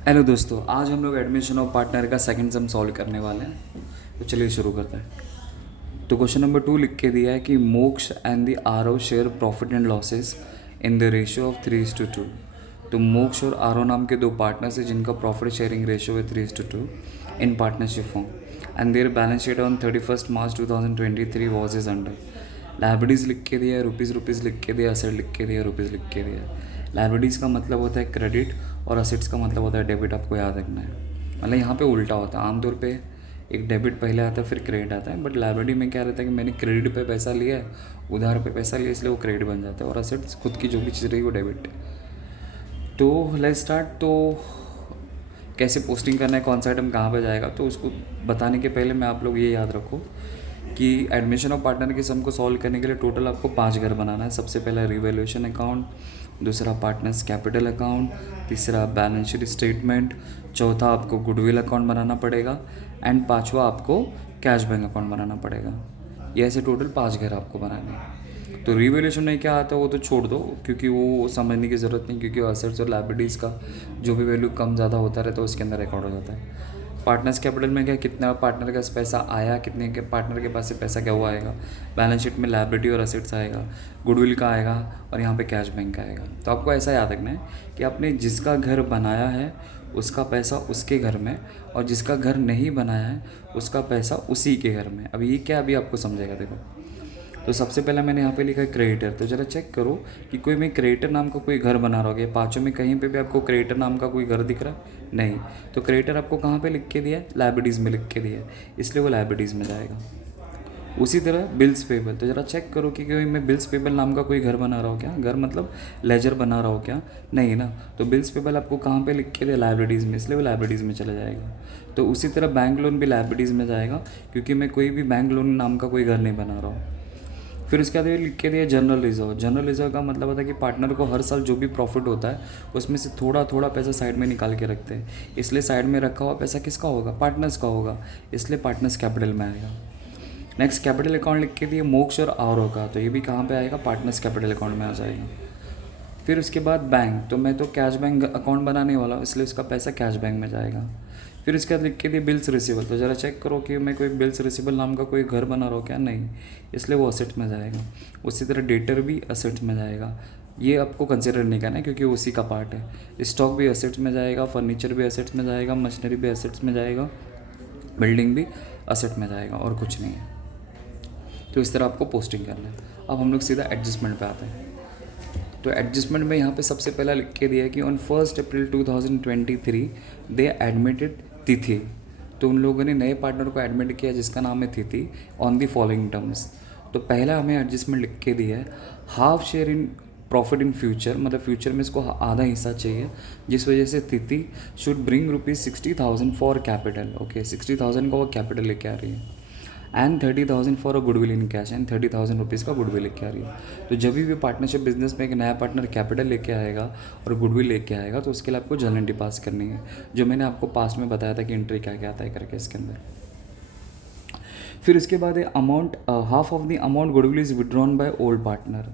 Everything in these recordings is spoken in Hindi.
हेलो दोस्तों, आज हम लोग एडमिशन ऑफ पार्टनर का सेकंड सम सॉल्व करने वाले हैं। तो चलिए शुरू करते हैं। तो क्वेश्चन नंबर 2 लिख के दिया है कि मोक्ष and the RO share profit and losses in the ratio of 3:2। तो मोक्ष और आरओ नाम के दो पार्टनर्स हैं जिनका प्रॉफिट शेयरिंग रेशियो है 3:2 in partnership form, and their balance sheet on 31 March 2023 was is under. Liabilities लिख के दिया है, रुपीज़ लिख के दिया, असेट लिख के दिया, रुपीज़ लिख के दिया। लाइबिलिटीज़ का मतलब होता है क्रेडिट और असेट्स का मतलब होता है डेबिट। आपको याद रखना है, मतलब यहाँ पे उल्टा होता है। आमतौर पे एक डेबिट पहले आता है फिर क्रेडिट आता है, बट लाइबिलिटी में क्या रहता है कि मैंने क्रेडिट पे पैसा लिया है, उधार पे पैसा लिया, इसलिए वो क्रेडिट बन जाता है, और असेट्स खुद की जो भी चीज़ रही वो डेबिट। तो लेट्स स्टार्ट। तो कैसे पोस्टिंग करना है, कौन सा आइटम कहाँ पे जाएगा, तो उसको बताने के पहले मैं आप लोग ये याद रखो कि एडमिशन ऑफ पार्टनर के सम को सॉल्व करने के लिए टोटल आपको 5 घर बनाना है। सबसे पहला रिवैल्यूएशन अकाउंट, दूसरा पार्टनर्स कैपिटल अकाउंट, तीसरा बैलेंस शीट स्टेटमेंट, चौथा आपको गुडविल अकाउंट बनाना पड़ेगा, एंड पांचवा आपको कैश बैंक अकाउंट बनाना पड़ेगा। ये ऐसे टोटल 5 घर आपको बनाने हैं। तो रिवैल्यूएशन में क्या आता है वो तो छोड़ दो, क्योंकि वो समझने की ज़रूरत नहीं, क्योंकि असेट्स और लाइबिलिटीज़ का जो भी वैल्यू कम ज़्यादा होता रहता है उसके अंदर रिकॉर्ड हो जाता है। पार्टनर्स कैपिटल में क्या, कितना पार्टनर के पास पैसा आया, कितने के पार्टनर के पास से पैसा क्या हुआ आएगा, बैलेंस शीट में लाइबिलिटी और असेट्स आएगा, गुडविल का आएगा, और यहाँ पे कैश बैंक का आएगा। तो आपको ऐसा याद रखना है कि आपने जिसका घर बनाया है उसका पैसा उसके घर में, और जिसका घर नहीं बनाया है उसका पैसा उसी के घर में। अब ये क्या, अभी आपको समझेगा। देखो, तो सबसे पहले मैंने यहाँ पे लिखा है क्रेडिटर। तो ज़रा चेक करो कि कोई मैं क्रेडिटर नाम का कोई घर बना रहा होगा, पाँचों में कहीं पे भी आपको क्रेडिटर नाम का कोई घर दिख रहा है? नहीं। तो क्रेडिटर आपको कहाँ पे लिख के दिया है? लाइबिलिटीज़ में लिख के दिया है, इसलिए वो लाइबिलिटीज़ में जाएगा। उसी तरह बिल्स पेबल। तो ज़रा चेक करो कि कोई मैं बिल्स पेबल नाम का कोई घर बना रहा हूँ क्या? घर मतलब लेजर बना रहा हूँ क्या? नहीं ना। तो बिल्स पेबल आपको कहाँ पे लिख के दिया? लाइबिलिटीज़ में, इसलिए वो लाइबिलिटीज़ में चला जाएगा। तो उसी तरह बैंक लोन भी लाइबिलिटीज़ में जाएगा, क्योंकि मैं कोई भी बैंक लोन नाम का कोई घर नहीं बना रहा हूँ। फिर उसके बाद ये लिख के दिया जनरल रिजर्व। जनरल रिजर्व का मतलब होता है कि पार्टनर को हर साल जो भी प्रॉफिट होता है उसमें से थोड़ा थोड़ा पैसा साइड में निकाल के रखते हैं, इसलिए साइड में रखा हुआ पैसा किसका होगा? पार्टनर्स का होगा, इसलिए पार्टनर्स कैपिटल में आएगा। नेक्स्ट कैपिटल अकाउंट लिख के दिए मोक्ष और आरओ का, तो ये भी कहाँ पे आएगा? पार्टनर्स कैपिटल अकाउंट में आ जाएगा। फिर उसके बाद बैंक, तो मैं तो कैश बैंक अकाउंट बनाने वाला हूँ, इसलिए उसका पैसा कैश बैंक में जाएगा। फिर उसके बाद लिख के दिए बिल्स रिसीबल। तो ज़रा चेक करो कि मैं कोई बिल्स रिसीबल नाम का कोई घर बना रहा हूँ क्या? नहीं, इसलिए वो असेट में जाएगा। उसी तरह डेटर भी असेट में जाएगा, ये आपको कंसिडर नहीं करना है क्योंकि वो उसी का पार्ट है। स्टॉक भी असेट्स में जाएगा, फर्नीचर भी असेट्स में जाएगा, मशीनरी भी असेट्स में जाएगा, बिल्डिंग भी असेट में जाएगा, और कुछ नहीं है। तो इस तरह आपको पोस्टिंग करना है। अब हम लोग सीधा एडजस्टमेंट पे आते हैं। तो एडजस्टमेंट में यहाँ पे सबसे पहला लिख के दिया है कि ऑन 1 अप्रैल 2023 दे एडमिटेड तिथि। तो उन लोगों ने नए पार्टनर को एडमिट किया जिसका नाम है तिथि, ऑन दी फॉलोइंग टर्म्स। तो पहला हमें एडजस्टमेंट लिख के दिया है half share in profit in future, मतलब फ्यूचर में इसको आधा हिस्सा चाहिए, जिस वजह से तिथि should bring ₹60,000 for capital. Okay, 60,000 का वो कैपिटल लेके आ रही है, and 30,000 for a goodwill in cash, and 30,000 rupees का गुडविल लेके आ रही है। तो जब भी पार्टनरशिप बिजनेस में एक नया पार्टनर कैपिटल लेके आएगा और गुडविल लेके आएगा तो उसके लिए आपको जर्नल एंट्री पास करनी है, जो मैंने आपको पास्ट में बताया था कि एंट्री क्या क्या आता है करके इसके अंदर। फिर उसके बाद amount, half of the amount goodwill is withdrawn by old partner.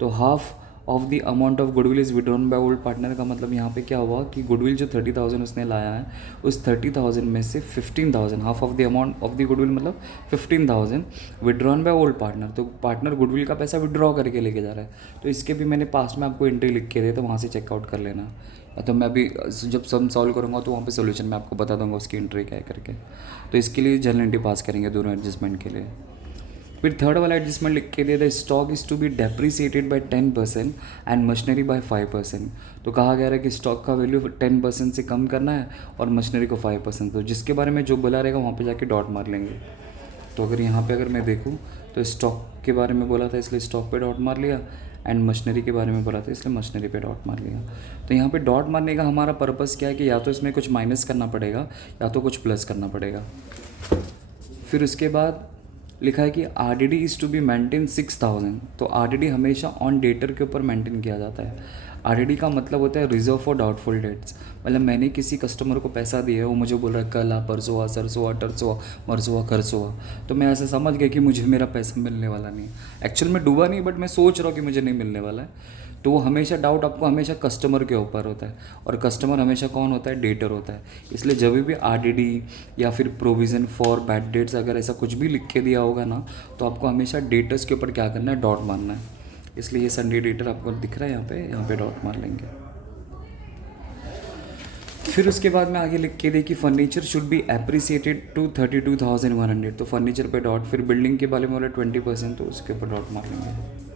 तो half of the amount of goodwill is withdrawn by old partner का मतलब यहाँ पे क्या हुआ कि गुडविल जो 30,000 उसने लाया है, उस 30,000 में से 15,000, half of the amount of the goodwill मतलब 15,000 विड्रॉन बाय ओल्ड पार्टनर। तो पार्टनर गुडविल का पैसा विड्रॉ करके लेके जा रहा है। तो इसके भी मैंने पास्ट में आपको एंट्री लिख के दे, तो वहाँ से चेकआउट कर लेना। तो मैं अभी जब सम सॉल्व करूँगा तो वहाँ पे सोल्यूशन मैं आपको बता दूंगा उसकी एंट्री क्या है करके। तो इसके लिए जर्नल एंट्री पास करेंगे दोनों एडजस्टमेंट के लिए। फिर थर्ड वाला एडजस्टमेंट लिख के दिया, the stock is to be depreciated by 10% and machinery by 5%। तो कहा गया है कि स्टॉक का वैल्यू 10% से कम करना है और मशीनरी को 5%। तो जिसके बारे में जो बोला रहेगा वहाँ पे जाके डॉट मार लेंगे। तो अगर यहाँ पे अगर मैं देखूँ तो स्टॉक के बारे में बोला था इसलिए स्टॉक पे डॉट मार लिया, एंड मशीनरी के बारे में बोला था इसलिए मशीनरी पे डॉट मार लिया। तो यहाँ पे डॉट मारने का हमारा पर्पज़ क्या है कि या तो इसमें कुछ माइनस करना पड़ेगा या तो कुछ प्लस करना पड़ेगा। फिर उसके बाद लिखा है कि R D D is to be maintain 6,000। तो आर डी डी हमेशा ऑन डेटर के ऊपर मेंटेन किया जाता है। आर डी डी का मतलब होता है रिजर्व फॉर डाउटफुल डेट्स। मतलब मैंने किसी कस्टमर को पैसा दिया है, वो मुझे बोल रहा है कल आ, परसों आ, सरसों आ, टरसों आ, मरसों आ, खरसों आ, तो मैं ऐसे समझ गया कि मुझे मेरा पैसा मिलने वाला नहीं है। एक्चुअल में डूबा नहीं, बट मैं सोच रहा हूँ कि मुझे नहीं मिलने वाला है। तो वो हमेशा डाउट आपको हमेशा कस्टमर के ऊपर होता है, और कस्टमर हमेशा कौन होता है? डेटर होता है। इसलिए जब भी आरडीडी या फिर प्रोविज़न फॉर बैड डेट्स अगर ऐसा कुछ भी लिख के दिया होगा ना, तो आपको हमेशा डेटर्स के ऊपर क्या करना है? डॉट मारना है। इसलिए ये संडे डेटर आपको दिख रहा है यहाँ पे डॉट मार लेंगे। फिर उसके बाद में आगे लिख के दे कि furniture should be appreciated to 32,100, तो फर्नीचर पे डॉट, फिर बिल्डिंग के बारे में बोला 20%, तो उसके ऊपर डॉट मार लेंगे।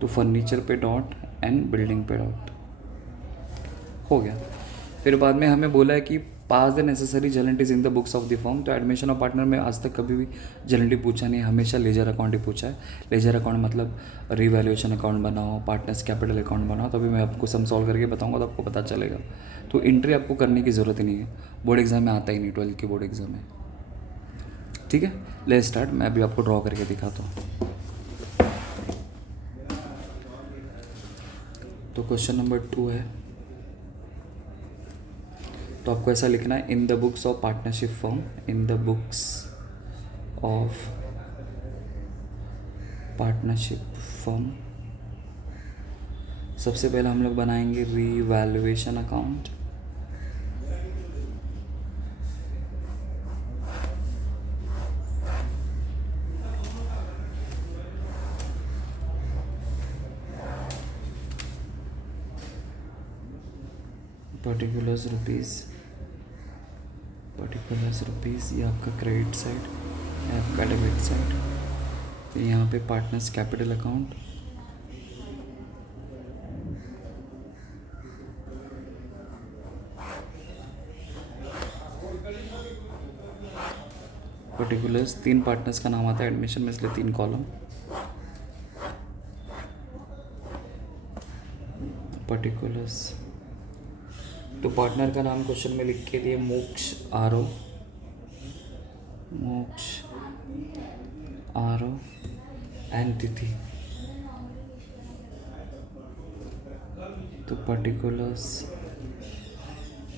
तो फर्नीचर पे डॉट एंड बिल्डिंग पे डॉट हो गया। फिर बाद में हमें बोला है कि pass the necessary journal entry is in the books of the firm. तो एडमिशन ऑफ पार्टनर में आज तक कभी भी जर्नलिट पूछा नहीं, हमेशा लेजर अकाउंट ही पूछा है। लेजर अकाउंट मतलब रिवैल्यूएशन अकाउंट बनाओ, पार्टनर्स कैपिटल अकाउंट बनाओ, तभी मैं आपको सम सॉल्व करके बताऊंगा तो आपको पता चलेगा। तो एंट्री आपको करने की ज़रूरत ही नहीं है, बोर्ड एग्जाम में आता ही नहीं, 12th की बोर्ड एग्जाम में। ठीक है, लेट्स स्टार्ट। मैं अभी आपको ड्रॉ करके दिखाता हूँ। तो क्वेश्चन नंबर 2 है, तो आपको ऐसा लिखना है, इन the books of partnership form, in the books of partnership form. सबसे पहले हम लोग बनाएंगे रीवैल्यूएशन अकाउंट। पर्टिकुलर्स रुपीज़, ये आपका क्रेडिट साइड, ये आपका डेबिट साइड। फिर यहाँ पे partners capital account, particulars, 3 partners का नाम आता है एडमिशन में, इसलिए 3 कॉलम। पर्टिकुलर्स, तो पार्टनर का नाम क्वेश्चन में लिख के दिए मोक्ष आरो एंड तिथि। तो पर्टिकुलर्स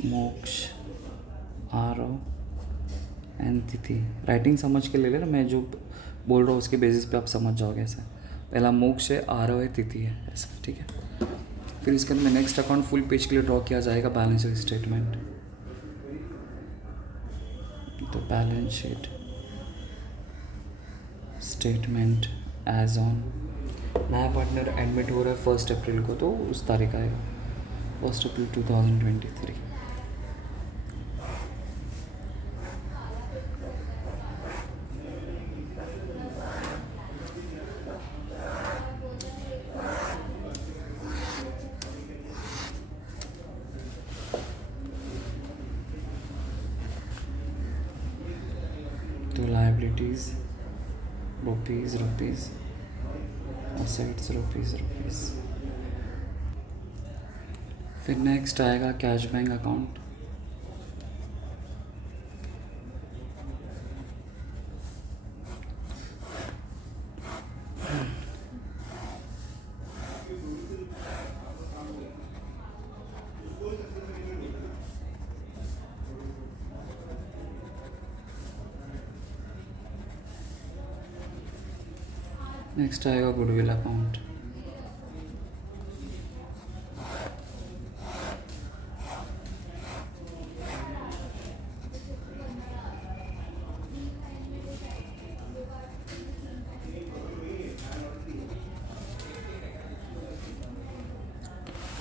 मोक्ष आरो एंड तिथि। राइटिंग समझ के ले लेना, मैं जो बोल रहा हूँ उसके बेसिस पे आप समझ जाओगे। ऐसा पहला मोक्ष है, आरो है, तिथि है, ऐसा। ठीक है, फिर इसके अंदर नेक्स्ट अकाउंट फुल पेज के लिए ड्रॉ किया जाएगा, बैलेंस शीट स्टेटमेंट। तो balance sheet statement as on, नया पार्टनर एडमिट हो रहा है 1 अप्रैल को, तो उस तारीख आएगा 1 अप्रैल 2023। तो लाइबिलिटीज़ रुपीज़, असेट्स रुपीज़। फिर नेक्स्ट आएगा कैश बैंक अकाउंट। नेक्स्ट आएगा गुडविल अकाउंट।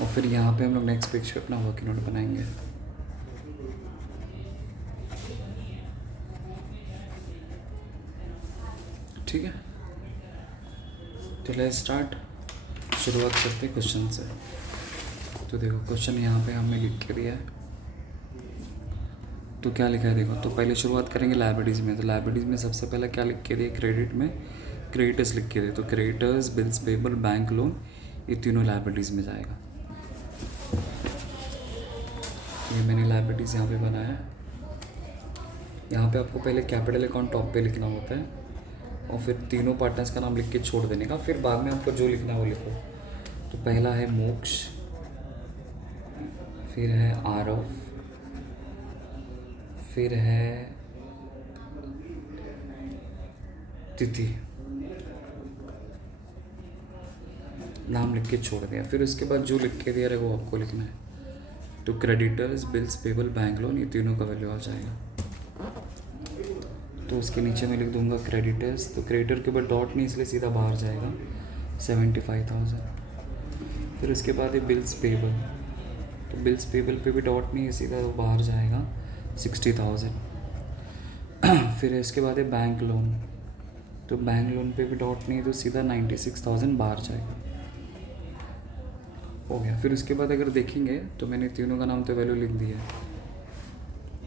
और फिर यहाँ पे हम लोग नेक्स्ट पेज पे अपना वर्किंग नोट बनाएंगे। ठीक है, तो लेट्स स्टार्ट। शुरुआत करते हैं क्वेश्चन से। तो देखो क्वेश्चन यहाँ पे हमने लिख के दिया है, तो क्या लिखा है देखो। तो पहले शुरुआत करेंगे लाइबिलिटीज़ में। तो लाइबिलिटीज़ में सबसे पहले क्या लिख के दिया? क्रेडिट में क्रेडिटर्स लिख के दिए। तो creditors, bills payable, bank loan, ये तीनों लाइबिलिटीज़ में जाएगा। तो ये मैंने लाइबिलिटीज़ यहाँ पे बनाया है। यहाँ पे आपको पहले कैपिटल अकाउंट टॉप पे लिखना होता है, और फिर तीनों पार्टनर्स का नाम लिख के छोड़ देने का। फिर बाद में आपको जो लिखना है वो लिखो। तो पहला है मोक्ष, फिर है आरव, फिर है तिथि, नाम लिख के छोड़ दिया। फिर उसके बाद जो लिख के दिया रहे वो आपको लिखना है। तो creditors, bills payable, bank loan, ये तीनों का वैल्यू आ जाएगा। तो उसके नीचे मैं लिख दूंगा क्रेडिटर्स। तो क्रेडिटर के बाद डॉट नहीं, इसलिए सीधा बाहर जाएगा 75,000। फिर उसके बाद ये बिल्स पेबल, तो बिल्स पेबल पे भी डॉट नहीं है, सीधा वो बाहर जाएगा 60,000। फिर इसके बाद है बैंक लोन, तो बैंक लोन पे भी डॉट नहीं है, तो सीधा 96,000 बाहर जाएगा। हो गया। फिर उसके बाद अगर देखेंगे तो मैंने तीनों का नाम तो वैल्यू लिख दिया है।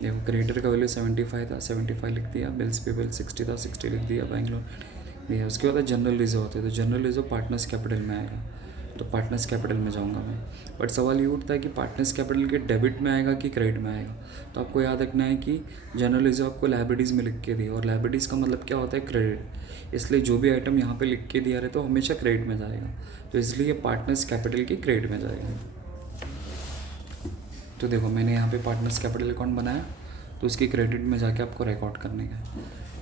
देखो क्रेडिटर का वैल्यू 75 था, 75 लिख दिया। बिल्स पेबल 60 था, 60 लिख दिया। बैंक लोन दिया। उसके बाद जनरल रिजर्व होते हैं, तो जनरल रिजर्व पार्टनर्स कैपिटल में आएगा, तो पार्टनर्स कैपिटल में जाऊंगा मैं। बट सवाल ये उठता है कि पार्टनर्स कैपिटल के डेबिट में आएगा कि क्रेडिट में आएगा। तो आपको याद रखना है कि जनरल रिजर्व आपको लायबिलिटीज़ में लिख के दी, और लायबिलिटीज़ का मतलब क्या होता है, क्रेडिट। इसलिए जो भी आइटम यहाँ पे लिख के दिया रहे तो हमेशा क्रेडिट में जाएगा, तो इसलिए पार्टनर्स कैपिटल की क्रेडिट में जाएगा। तो देखो मैंने यहाँ पे पार्टनर्स कैपिटल अकाउंट बनाया, तो उसकी क्रेडिट में जाके आपको रिकॉर्ड करने का।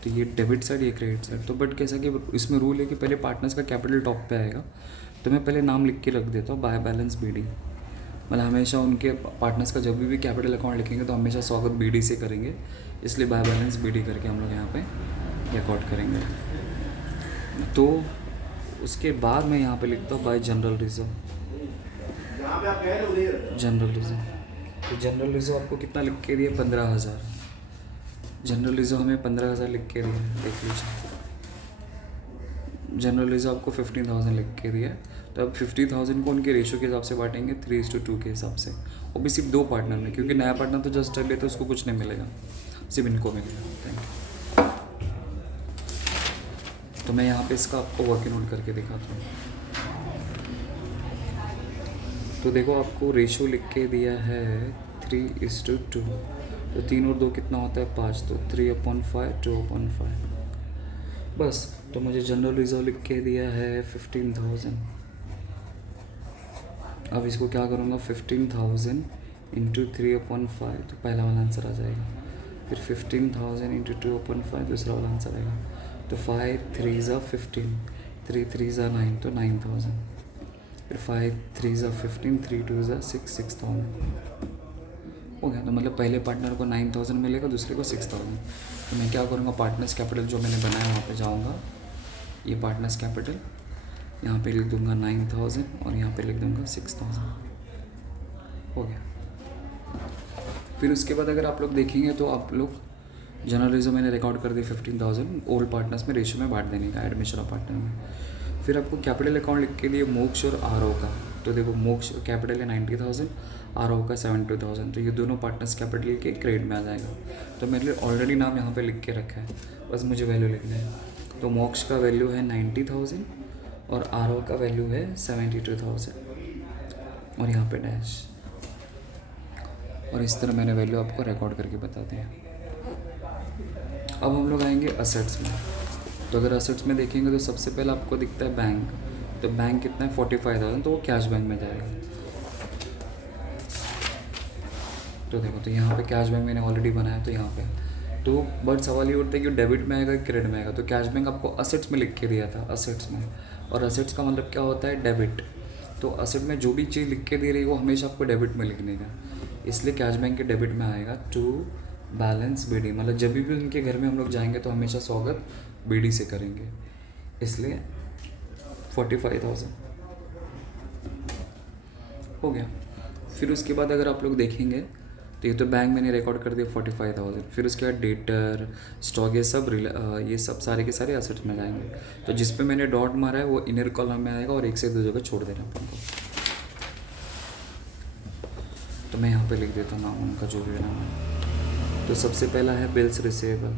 तो ये डेबिट साइड, ये क्रेडिट साइड। तो बट कैसा कि इसमें रूल है कि पहले पार्टनर्स का कैपिटल टॉप पे आएगा, तो मैं पहले नाम लिख के रख देता हूँ बाय बैलेंस BD। मतलब हमेशा उनके पार्टनर्स का जब भी कैपिटल अकाउंट लिखेंगे तो हमेशा स्वागत BD से करेंगे, इसलिए बाय बैलेंस BD करके हम लोग यहाँ पे रिकॉर्ड करेंगे। तो उसके बाद मैं यहाँ पे लिखता हूँ bye general reserve. General reserve, तो जनरल रिजर्व आपको कितना लिख के दिया, 15,000। जनरल रिजर्व हमें 15,000 लिख के दिया, देख लीजिए। जनरल रिजर्व आपको 15,000 लिख के दिया है। तो अब 50,000 को उनके रेशो के हिसाब से बांटेंगे 3:2 के हिसाब से, वो भी सिर्फ 2 पार्टनर में, क्योंकि नया पार्टनर तो जस्ट डले तो उसको कुछ नहीं मिलेगा, सिर्फ इनको मिलेगा। Thank you. तो मैं यहाँ पे इसका आपको वर्किंग नोट करके दिखाता हूँ। तो देखो आपको रेशो लिख के दिया है 3:2, तो 3 और 2 कितना होता है, 5, तो 3/5, 2/5 बस। तो मुझे जनरल रिजर्व लिख के दिया है 15,000। अब इसको क्या करूँगा, 15,000 इंटू 3/5, तो पहला वाला आंसर आ जाएगा। फिर 15,000 इंटू 2/5 दूसरा वाला आंसर आएगा। तो 5 3 ज़ा 15, 3 3 ज़ा 9, तो 9,000। फिर 5 3 ज़ा 15, 3 2 ज़ा 6, 6,000 हो गया। तो मतलब पहले पार्टनर को 9,000 मिलेगा, दूसरे को 6,000। तो मैं क्या करूँगा, पार्टनर्स कैपिटल जो मैंने बनाया वहाँ पे जाऊँगा, ये पार्टनर्स कैपिटल यहाँ पे लिख दूँगा 9,000 और यहाँ पे लिख दूँगा 6,000 हो गया। फिर उसके बाद अगर आप लोग देखेंगे तो आप लोग जनरल रिजर्व मैंने रिकॉर्ड कर दी 15,000 ओल्ड पार्टनर्स में रेशो में बांट देने का एडमिशन ऑफ पार्टनर में। फिर आपको कैपिटल अकाउंट लिख के लिए मोक्ष और आरओ का, तो देखो मोक्ष कैपिटल है 90,000, आरओ का 72,000, तो ये दोनों पार्टनर्स कैपिटल के क्रेडिट में आ जाएगा। तो मेरे लिए ऑलरेडी नाम यहाँ पे लिख के रखा है, बस मुझे वैल्यू लिखना है। तो मोक्ष का वैल्यू है 90,000 और आरओ का वैल्यू है 72,000 और यहाँ पे डैश, और इस तरह मैंने वैल्यू आपको रिकॉर्ड करके बता दिया। अब हम लोग आएंगे असेट्स में। तो अगर असेट्स में देखेंगे तो सबसे पहले आपको दिखता है बैंक, तो बैंक कितना है 45,000, तो वो कैश बैंक में जाएगा। तो देखो तो यहाँ पे कैश बैंक मैंने ऑलरेडी बनाया, तो यहाँ पे तो बट सवाल ये उठता है कि डेबिट में आएगा क्रेडिट में आएगा। तो कैश बैंक आपको असेट्स में लिख के दिया था, असेट्स में, और असेट्स का मतलब क्या होता है, डेबिट। तो असेट में जो भी चीज़ लिख के दे रही है वो हमेशा आपको डेबिट में लिखने का, इसलिए कैश बैंक के डेबिट में आएगा टू बैलेंस BD। मतलब जब भी उनके घर में हम लोग जाएंगे तो हमेशा स्वागत BD से करेंगे, इसलिए 45,000 हो गया। फिर उसके बाद अगर आप लोग देखेंगे तो ये तो बैंक मैंने रिकॉर्ड कर दिया 45,000। फिर उसके बाद डेटर, स्टॉक, ये सब सारे के सारे असेट्स में जाएंगे। तो जिस पे मैंने डॉट मारा है वो इनर कॉलम में आएगा और एक से दो जगह छोड़ देना अपन को। तो मैं यहाँ पे लिख देता हूँ नाम उनका जो भी नाम है। तो सबसे पहला है बिल्स रिसीवेबल,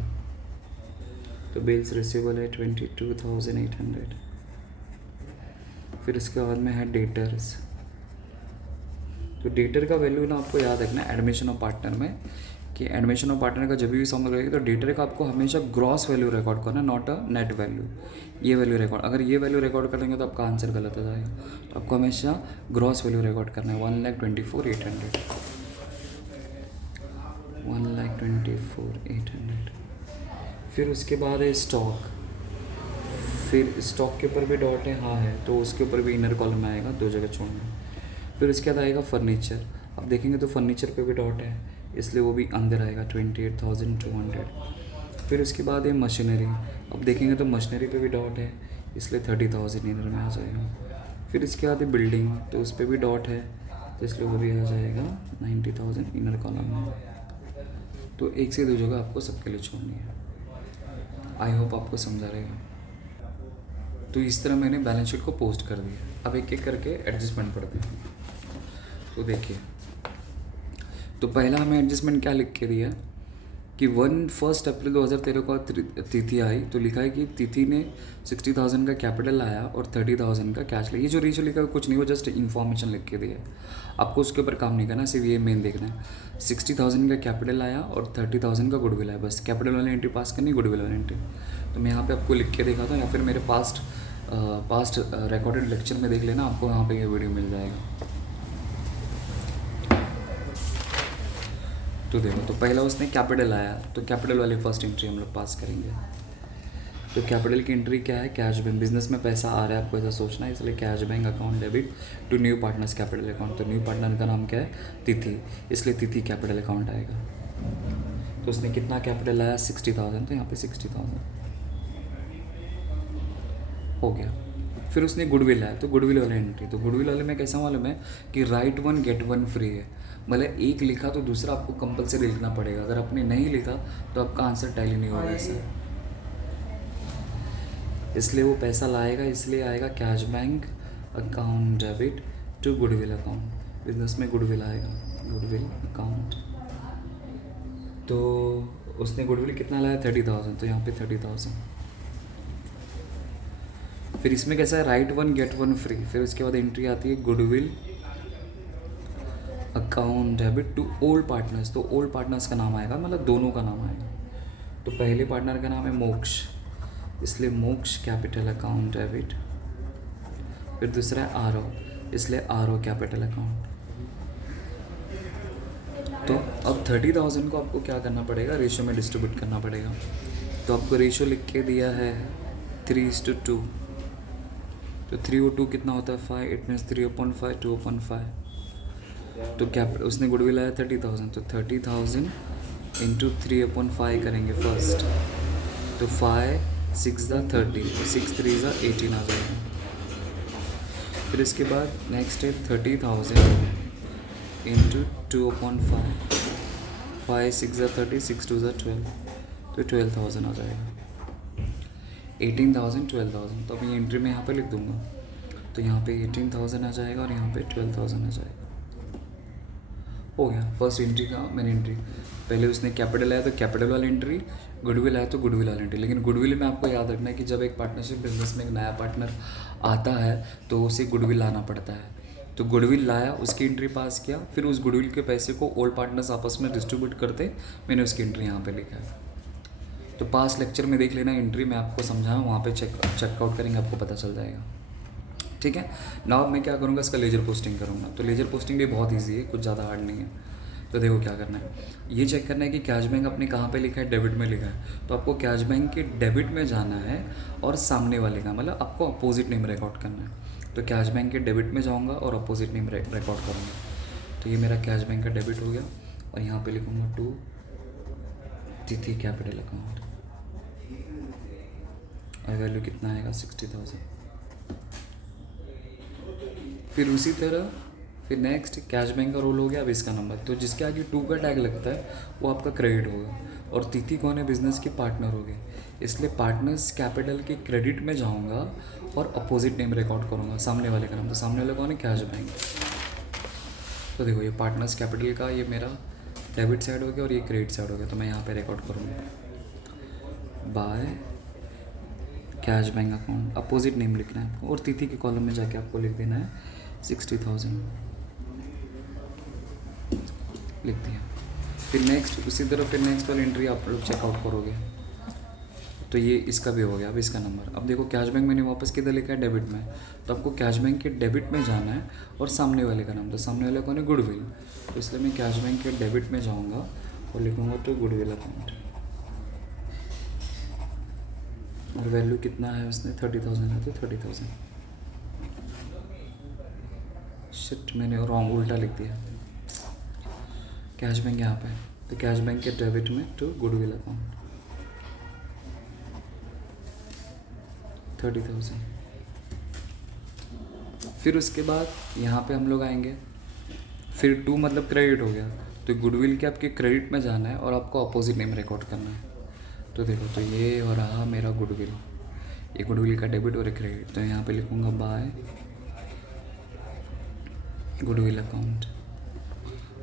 तो बिल्स रिसीवेबल है 22,800। फिर उसके बाद में है डेटर्स, तो डेटर का वैल्यू ना आपको याद रखना है एडमिशन ऑफ पार्टनर में, कि एडमिशन ऑफ पार्टनर का जब भी सम रहेगी तो डेटर का आपको हमेशा ग्रॉस वैल्यू रिकॉर्ड करना, नॉट अ नेट वैल्यू। ये वैल्यू रिकॉर्ड, अगर ये वैल्यू रिकॉर्ड कर देंगे तो आपका आंसर गलत हो जाएगा। तो आपको हमेशा ग्रॉस वैल्यू रिकॉर्ड करना है 1,24,800, 1,24,800। फिर उसके बाद है स्टॉक, फिर स्टॉक के ऊपर भी डॉट है, हाँ है, तो उसके ऊपर भी इनर कॉलम में आएगा, 2 जगह छोड़ना। फिर उसके बाद आएगा फर्नीचर। अब देखेंगे तो फर्नीचर पे भी डॉट है, इसलिए वो भी अंदर आएगा 28,200। फिर उसके बाद है मशीनरी। अब देखेंगे तो मशीनरी पे भी डॉट है, इसलिए 30,000 इनर में आ जाएगा। फिर इसके बाद है बिल्डिंग, तो उस पर भी डॉट है, तो इसलिए वो भी आ जाएगा 90,000 इनर कॉलम में। तो 1 से 2 जगह आपको सबके लिए छोड़नी है। आई होप आपको समझा रहेगा। तो इस तरह मैंने बैलेंस शीट को पोस्ट कर दिया। अब एक एक करके एडजस्टमेंट पढ़ते हैं। तो देखिए, तो पहला हमें एडजस्टमेंट क्या लिख के दिया कि 1 अप्रैल 2013 को तिथि आई, तो लिखा है कि तिथि ने 60,000 का कैपिटल लाया और 30,000 का कैश लिया। ये जो रेशियो लिखा है कुछ नहीं, वो जस्ट इन्फॉर्मेशन लिख के दिया है, आपको उसके ऊपर काम नहीं करना, सिर्फ ये मेन देखना है। 60,000 का कैपिटल आया और 30,000 का गुडविल आया, बस कैपिटल वाली एंट्री पास करनी, गुडविल वाली एंट्री। तो मैं यहाँ पे आपको लिख के देखा था, या फिर मेरे पास्ट रिकॉर्डेड लेक्चर में देख लेना, आपको यहाँ पे ये वीडियो मिल जाएगा। तो देखो, तो पहला उसने कैपिटल आया, तो कैपिटल वाली फर्स्ट एंट्री हम लोग पास करेंगे। तो कैपिटल की एंट्री क्या है? Cash bank. बिजनेस में पैसा आ रहा है, आपको ऐसा सोचना है, इसलिए cash bank account debit to new partners capital account. तो न्यू पार्टनर का नाम क्या है? तिथि, इसलिए तिथि कैपिटल अकाउंट आएगा। तो उसने कितना कैपिटल लाया? 60,000, तो यहाँ पे 60,000 हो गया। फिर उसने गुडविल लाया, तो गुडविल वाली एंट्री। तो गुडविल वाले में कैसा मालूम है कि राइट 1 गेट 1 फ्री है, मतलब एक लिखा तो दूसरा आपको कंपलसरी लिखना पड़ेगा। अगर आपने नहीं लिखा तो आपका आंसर टैली नहीं होगा ऐसा। इसलिए वो पैसा लाएगा, इसलिए आएगा cash bank account debit to goodwill account. Business में गुडविल आएगा, गुडविल अकाउंट। तो उसने गुडविल कितना लाया? 30,000, तो यहाँ पे 30,000। फिर इसमें कैसा है? Right 1 get 1 free. फिर उसके बाद एंट्री आती है goodwill account debit to old partners. तो ओल्ड पार्टनर्स का नाम आएगा, मतलब दोनों का नाम आएगा। तो पहले पार्टनर का नाम है मोक्ष, इसलिए मोक्ष कैपिटल अकाउंट डेबिट। फिर दूसरा है आरओ, इसलिए आरओ कैपिटल अकाउंट। तो अब 30,000 को आपको क्या करना पड़ेगा? रेशियो में डिस्ट्रीब्यूट करना पड़ेगा। तो आपको रेशियो लिख के दिया है 3:2। तो 3 और 2 कितना होता है? 5। It means 3/5, 2/5। तो क्या उसने गुडविल आया 30,000, तो 30,000 इंटू 3/5 करेंगे फर्स्ट। तो 5 6 30, 6 3 18 आ जाएगा। फिर इसके बाद नेक्स्ट है 30,000 इंटू 2/5, 5 6 30, 6 2 12, तो 12,000 आ जाएगा। 18,000 12,000, तो अब ये एंट्री में यहाँ पे लिख दूंगा। तो यहाँ पे 18,000 आ जाएगा और यहाँ पे 12,000 आ जाएगा। हो गया फर्स्ट एंट्री का मेन एंट्री। पहले उसने कैपिटल आया तो कैपिटल वाली एंट्री, गुडविल आया तो गुडविल वाली एंट्री। लेकिन गुडविल में आपको याद रखना है कि जब एक पार्टनरशिप बिजनेस में एक नया पार्टनर आता है तो उसे गुडविल लाना पड़ता है। तो गुडविल लाया, उसकी एंट्री पास किया, फिर उस गुडविल के पैसे को ओल्ड पार्टनर्स आपस में डिस्ट्रीब्यूट करते, मैंने उसकी एंट्री यहाँ पे लिखा है। तो पास लेक्चर में देख लेना एंट्री, मैं आपको समझाऊँ, वहाँ पे चेकआउट करेंगे, आपको पता चल जाएगा। ठीक है। नाउ मैं क्या करूँगा, इसका लेजर पोस्टिंग करूँगा। तो लेजर पोस्टिंग भी बहुत ईजी है, कुछ ज़्यादा हार्ड नहीं है। तो देखो क्या करना है, ये चेक करना है कि कैश बैंक अपने कहाँ पे लिखा है? डेबिट में लिखा है। तो आपको कैश बैंक के डेबिट में जाना है और सामने वाले का, मतलब आपको अपोजिट नेम रिकॉर्ड करना है। तो कैश बैंक के डेबिट में जाऊँगा और अपोजिट नेम रिकॉर्ड करूँगा। तो ये मेरा कैश बैंक का डेबिट हो गया और यहाँ पे लिखूँगा टू तिथि कैपिटल अकाउंट। और वैल्यू कितना आएगा? 60,000। फिर उसी तरह फिर नेक्स्ट कैश बैंक का रोल हो गया। अब इसका नंबर, तो जिसके आगे 2 का टैग लगता है वो आपका क्रेडिट होगा। और तिथि कौन है? बिजनेस के पार्टनर हो गए, इसलिए पार्टनर्स कैपिटल के क्रेडिट में जाऊंगा और अपोजिट नेम रिकॉर्ड करूंगा, सामने वाले का नाम। तो सामने वाले कौन है? Cash bank. तो देखो ये पार्टनर्स कैपिटल का ये मेरा डेबिट साइड हो गया और ये क्रेडिट साइड हो गया। तो मैं यहाँ पे रिकॉर्ड करूँगा by cash bank account, opposite name लिखना है आपको, और तिथि के कॉलम में जाके आपको लिख देना है 60,000 लिख दिया। फिर नेक्स्ट उसी तरह फिर नेक्स्ट वाली एंट्री आप लोग चेकआउट करोगे। तो ये इसका भी हो गया। अब इसका नंबर, अब देखो कैश बैंक मैंने वापस किधर लिखा है? डेबिट में। तो आपको कैश बैंक के डेबिट में जाना है और सामने वाले का नाम, तो सामने वाले कौन है? गुडविल। तो इसलिए मैं कैश बैंक के डेबिट में जाऊँगा और लिखूँगा तो गुडविल अकाउंट। और वैल्यू कितना है उसने 30,000 है तो 30,000। शिट, मैंने रॉन्ग उल्टा लिख दिया। कैश बैंक यहाँ पे, तो कैश बैंक के डेबिट में टू गुडविल अकाउंट 30,000। फिर उसके बाद यहाँ पे हम लोग आएंगे, फिर टू मतलब क्रेडिट हो गया, तो गुडविल के आपके क्रेडिट में जाना है और आपको अपोजिट नेम रिकॉर्ड करना है। तो देखो, तो ये हो रहा मेरा गुडविल, ये गुडविल का डेबिट और क्रेडिट। तो यहाँ पे लिखूँगा बाय गुडविल अकाउंट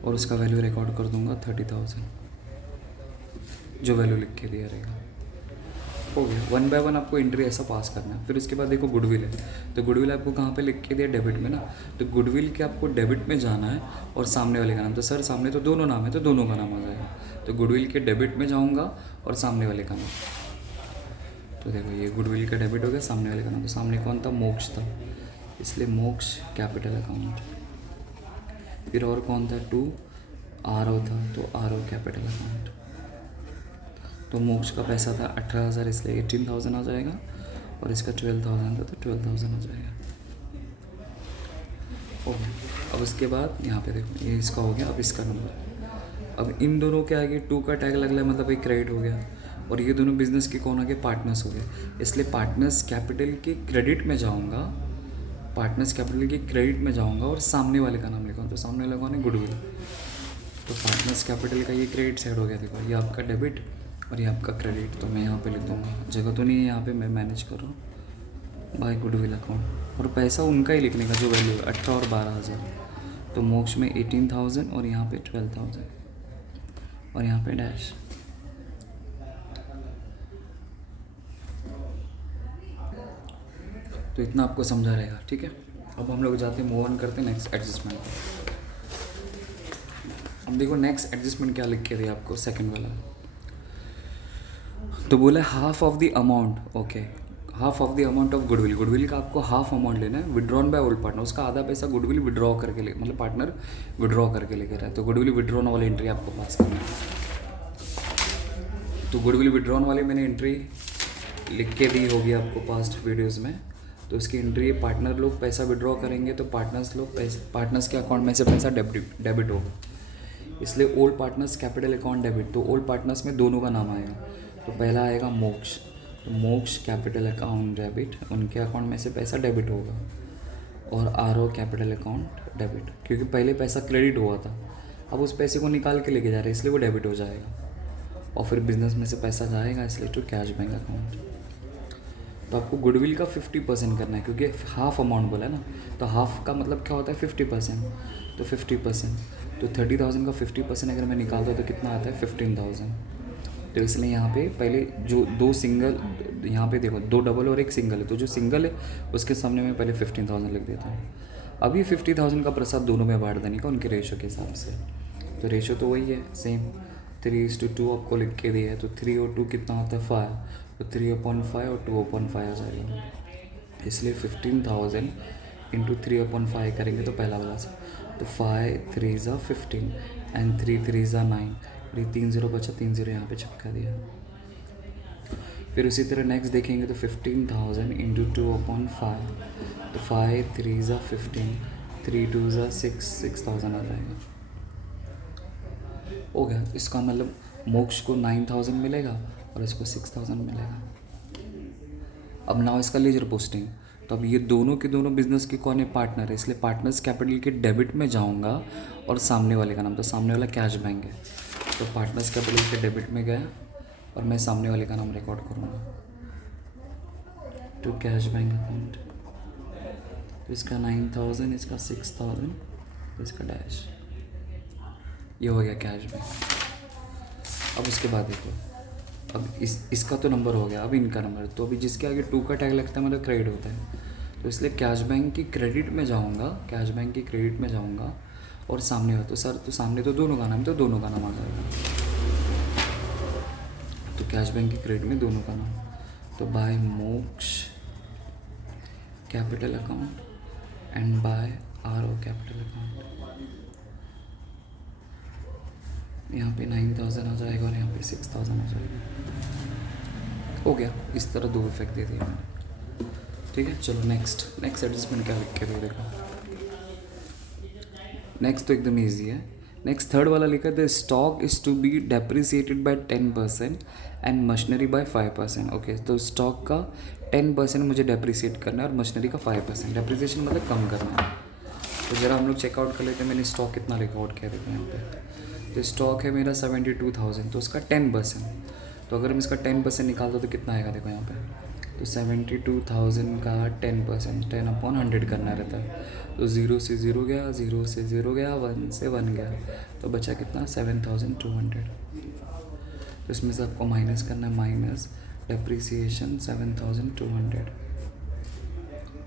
और उसका वैल्यू रिकॉर्ड कर दूँगा 30,000, जो वैल्यू लिख के दिया रहेगा। हो गया, 1 बाय 1 आपको एंट्री ऐसा पास करना है। फिर उसके बाद देखो गुडविल है, तो गुडविल आपको कहाँ पे लिख के दिया, डेबिट में ना, तो गुडविल के आपको डेबिट में जाना है और सामने वाले का नाम, तो सर सामने तो दोनों नाम है तो दोनों का नाम आ जाएगा। तो गुडविल के डेबिट में जाऊँगा और सामने वाले का नाम, तो देखो ये गुडविल का डेबिट हो गया, सामने वाले का नाम, तो सामने कौन था, मोक्ष था, इसलिए मोक्ष कैपिटल अकाउंट। फिर और कौन था, टू आरओ था, तो आरओ कैपिटल अकाउंट। तो मोक्ष का पैसा था 18,000, इसलिए 18,000 आ जाएगा, और इसका 12,000 था तो 12,000 आ जाएगा। ओके, अब उसके बाद यहाँ पे देखो ये इसका हो गया। अब इसका नंबर, अब इन दोनों के आगे टू का टैग लग रहा है, मतलब एक क्रेडिट हो गया, और ये दोनों बिजनेस के कौन आ गए, पार्टनर्स हो गए, इसलिए पार्टनर्स कैपिटल के क्रेडिट में जाऊँगा, पार्टनर्स कैपिटल के क्रेडिट में जाऊँगा और सामने वाले का नाम लिखूँगा, तो सामने वाले कौन है, गुडविल। तो पार्टनर्स कैपिटल का ये क्रेडिट साइड हो गया, देखो ये आपका डेबिट और ये आपका क्रेडिट। तो मैं यहाँ पे लिख दूँगा, जगह तो नहीं है यहाँ पे, मैं मैनेज कर रहा हूँ, बाय गुडविल अकाउंट, और पैसा उनका ही लिखने का जो वैल्यू है 18 और 12,000। तो मोक्ष में 18,000 और यहाँ पे 12,000 और यहाँ पे डैश। तो इतना आपको समझा रहेगा, ठीक है। अब हम लोग जाते हैं, मूव ऑन करते हैं नेक्स्ट एडजस्टमेंट। अब देखो नेक्स्ट एडजस्टमेंट क्या लिख के दिया आपको, सेकंड वाला, तो बोला half of the amount, okay, half of the amount of goodwill, goodwill का आपको हाफ अमाउंट लेना है, विड्रॉन बाय ओल्ड पार्टनर, उसका आधा पैसा गुडविल विड्रॉ करके ले, मतलब पार्टनर विड्रॉ करके लेकर रहा है, तो गुडविल विड्रॉन वाली एंट्री आपको पास करना है। तो गुडविल विड्रॉन वाली मैंने एंट्री लिख के दी होगी आपको पास्ट वीडियोज़ में, तो इसकी एंट्री, पार्टनर लोग पैसा विड्रॉ करेंगे तो पार्टनर्स लोग पार्टनर्स के अकाउंट में से पैसा डेबिट होगा, इसलिए old partners capital account debit, तो ओल्ड पार्टनर्स में दोनों का नाम आएगा। तो पहला आएगा मोक्ष, तो मोक्ष कैपिटल अकाउंट डेबिट, उनके अकाउंट में से पैसा डेबिट होगा, और आरओ कैपिटल अकाउंट डेबिट, क्योंकि पहले पैसा क्रेडिट हुआ था, अब उस पैसे को निकाल के लेके जा रहे हैं इसलिए वो डेबिट हो जाएगा, और फिर बिजनेस में से पैसा जाएगा इसलिए टू कैश बैंक अकाउंट। तो आपको गुडविल का 50% करना है, क्योंकि हाफ अमाउंट बोला है ना, तो हाफ का मतलब क्या होता है 50%, तो 50%, तो 30,000 का 50% अगर मैं निकालता हूँ तो कितना आता है 15,000। तो इसलिए यहाँ पे पहले जो दो सिंगल, यहाँ पे देखो दो डबल और एक सिंगल है, तो जो सिंगल है उसके सामने मैं पहले 15,000 लिख देता हूँ। अभी 50,000 का प्रसाद दोनों में बांट देने का उनके रेशो के हिसाब से, तो रेशो तो वही है सेम, 3:2 आपको लिख के दिया है, तो 3 और 2 कितना होता है 5, तो 3/5 और 2/5 आ जाएगा, इसलिए 15,000 इंटू 3/5 करेंगे तो पहला वाला से, तो 5 3 ज़ा 15 एंड 3 3 ज़ा 9, ये 3 0 बचा, 3 0 यहाँ पे चिपका दिया। फिर उसी तरह नेक्स्ट देखेंगे तो 15,000 इंटू 2/5, तो 5 3 ज़ा 15, 3 2 ज़ा 6,000 आ जाएगा। हो गया, इसका मतलब मोक्ष को 9,000 मिलेगा और इसको 6,000 मिलेगा। अब नाउ इसका लेजर पोस्टिंग, तो अब ये दोनों के दोनों बिजनेस के कौन है, पार्टनर है, इसलिए पार्टनर्स कैपिटल के डेबिट में जाऊंगा और सामने वाले का नाम, तो सामने वाला कैश बैंक है, तो पार्टनर्स कैपिटल के डेबिट में गया और मैं सामने वाले का नाम रिकॉर्ड करूँगा टू कैश बैंक अकाउंट। तो इसका 9,000, इसका 6,000, इसका डैश, ये हो गया कैश बैंक। अब उसके बाद देखो, अब इसका तो नंबर हो गया, अब इनका नंबर, तो अभी जिसके आगे 2 का टैग लगता है मतलब क्रेडिट होता है, तो इसलिए कैश बैंक की क्रेडिट में जाऊंगा, कैश बैंक की क्रेडिट में जाऊंगा और सामने हो, तो सर तो सामने तो दोनों का नाम, तो दोनों का नाम आ जाएगा, तो कैश बैंक की क्रेडिट में दोनों का नाम, तो by Moksh capital account and by R O capital account. यहाँ पे 9,000 आ जाएगा और यहाँ पे 6,000 आ जाएगा। हो गया, इस तरह दो इफेक्ट दे दिया मैंने। ठीक है, चलो नेक्स्ट एडजस्टमेंट क्या लिख के दे, देखो नेक्स्ट तो एकदम ईजी है। नेक्स्ट थर्ड वाला लिखा the stock is to be depreciated by 10% and machinery by 5%। Okay, तो स्टॉक का 10% मुझे डेप्रिसिएट करना है और मशीनरी का 5%। डेप्रिसिएशन मतलब कम करना है। तो ज़रा हम लोग चेकआउट कर लेते हैं, मैंने स्टॉक कितना लिखा आउट किया देखो यहाँ पे। तो स्टॉक है मेरा 72,000, तो उसका 10%, तो अगर हम इसका 10% निकाल दो तो कितना आएगा देखो यहाँ पे। तो 72,000 का 10%, 10/100 करना रहता है। तो 0 से 0 गया, 0 से 0 गया, 1 से 1 गया, तो बचा कितना 7,200। तो इसमें से आपको माइनस करना है, माइनस डेप्रिसिएशन 7,200।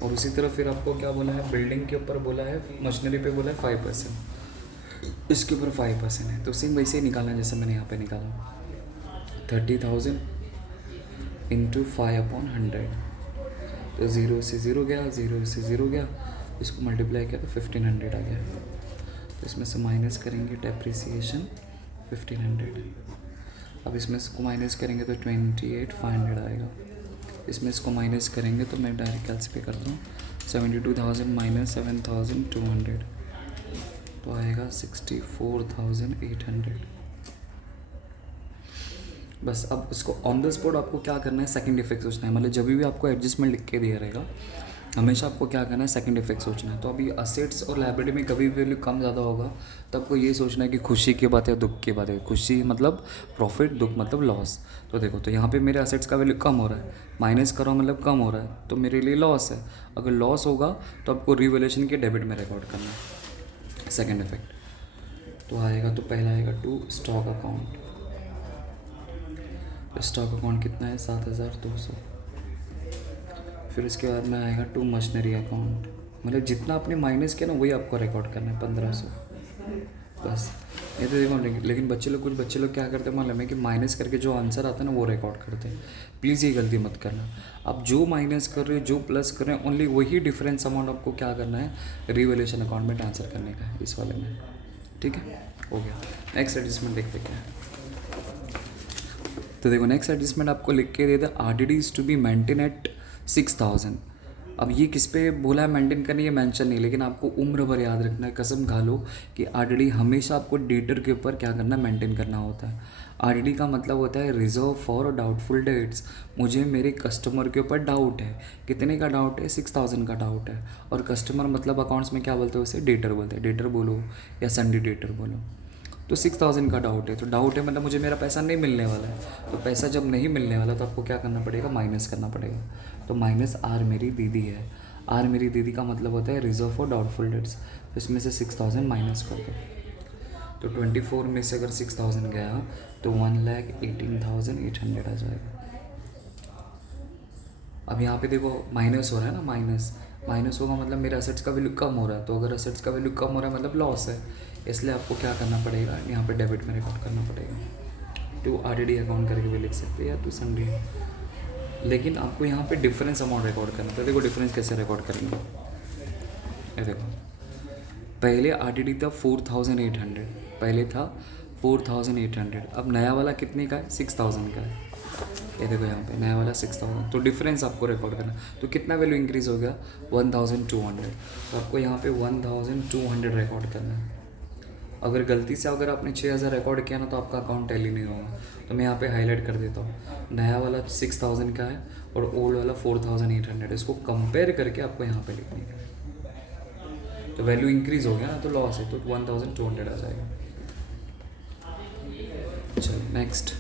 और उसी तरह फिर आपको क्या बोला है, बिल्डिंग के ऊपर बोला है, मशीनरी पे बोला है 5%, इसके ऊपर 5% है। तो सेम वैसे ही निकालना है जैसे मैंने यहाँ पे निकाला, 30,000 इंटू 5/100। तो 0 से 0 गया, 0 से 0 गया, इसको मल्टीप्लाई किया तो 1500 आ गया। तो इसमें से माइनस करेंगे डेप्रिसिएशन 1500। अब इसमें इसको माइनस करेंगे तो 28,500 आएगा। इसमें इसको माइनस करेंगे तो मैं डायरेक्ट कैलसी पे करता हूँ, 72,000 माइनस 7,200 तो आएगा 64,800। बस अब इसको ऑन द स्पॉट आपको क्या करना है, सेकंड इफेक्ट सोचना है। मतलब जब भी आपको एडजस्टमेंट लिख के दिया रहेगा, हमेशा आपको क्या करना है, सेकंड इफेक्ट सोचना है। तो अभी असेट्स और लायबिलिटी में कभी भी वैल्यू कम ज़्यादा होगा तो आपको ये सोचना है कि खुशी की बात है दुख की बात है। खुशी मतलब प्रॉफिट, दुख मतलब लॉस। तो देखो, तो यहाँ पे मेरे असेट्स का वैल्यू कम हो रहा है, माइनस करो मतलब कम हो रहा है, तो मेरे लिए लॉस है। अगर लॉस होगा तो आपको रिवैल्यूएशन के डेबिट में रिकॉर्ड करना है सेकेंड इफेक्ट। तो आएगा, तो पहला आएगा to stock account. Stock account कितना है 7,200। फिर उसके बाद में आएगा टू मशीनरी अकाउंट, मतलब जितना आपने माइनस किया ना वही आपको रिकॉर्ड करना है 1,500 बस। ये तो देखो, लेकिन कुछ बच्चे लोग क्या करते हैं मालूम है कि माइनस करके जो आंसर आता है ना वो रिकॉर्ड करते हैं। प्लीज़ ये गलती मत करना। आप जो माइनस कर रहे हो, जो प्लस कर रहे हैं, ओनली वही डिफरेंस अमाउंट आपको क्या करना है, रिवैल्यूएशन अकाउंट में ट्रांसफर करने का है इस वाले में। ठीक है, हो गया। नेक्स्ट एडजस्टमेंट देखते क्या है। तो देखो, नेक्स्ट एडजस्टमेंट आपको लिख के दे दे, RDD is to be maintain at 6,000। अब ये किस पे बोला है मेंटेन करनी, ये मेंशन नहीं, लेकिन आपको उम्र भर याद रखना है, कसम खा लो कि RDD हमेशा आपको डेटर के ऊपर क्या करना है, मेंटेन करना होता है। RDD का मतलब होता है रिजर्व फॉर डाउटफुल डेट्स। मुझे मेरे कस्टमर के ऊपर डाउट है, कितने का डाउट है, 6,000 का डाउट है। और कस्टमर मतलब अकाउंट्स में क्या बोलते हैं उसे, डेटर बोलते हैं। डेटर बोलो या संडे डेटर बोलो। तो 6,000 का डाउट है, तो डाउट है मतलब मुझे मेरा पैसा नहीं मिलने वाला है। तो पैसा जब नहीं मिलने वाला तो आपको क्या करना पड़ेगा, माइनस करना पड़ेगा। तो माइनस आर मेरी दीदी है। आर मेरी दीदी का मतलब होता है रिजर्व फॉर डाउटफुल डेट्स। तो इसमें से 6,000 माइनस कर दो। तो 24 में से अगर 6,000 गया तो 1,18,800 आ जाएगा। अब यहाँ पे देखो माइनस हो रहा है ना, माइनस होगा मतलब मेरे असेट्स का वैल्यू कम हो रहा है। तो अगर असेट्स का वैल्यू कम हो रहा है मतलब लॉस है, इसलिए आपको क्या करना पड़ेगा, यहाँ पे डेबिट में रिकॉर्ड करना पड़ेगा। टू RDD अकाउंट करके भी लिख सकते हैं या टू संडे, लेकिन आपको यहाँ पे डिफरेंस अमाउंट रिकॉर्ड करना है। तो देखो डिफरेंस कैसे रिकॉर्ड करेंगे, ये देखो पहले RDD था 4,800, पहले था 4,800, अब नया वाला कितने का है, 6,000 का है। ये देखो यहाँ पे नया वाला 6,000, तो डिफरेंस आपको रिकॉर्ड करना। तो कितना वैल्यू इंक्रीज़ हो गया, 1,200। तो आपको यहाँ पे 1,200 रिकॉर्ड करना है। अगर गलती से अगर आपने 6,000 रिकॉर्ड किया ना तो आपका अकाउंट टैली नहीं होगा। तो मैं यहाँ पे हाईलाइट कर देता हूँ, नया वाला 6,000 का है और ओल्ड वाला 4,800, इसको कंपेयर करके आपको यहाँ पे लिखने का है। तो वैल्यू इंक्रीज़ हो गया ना तो लॉस है, तो 1,200 आ जाएगा। चलो नेक्स्ट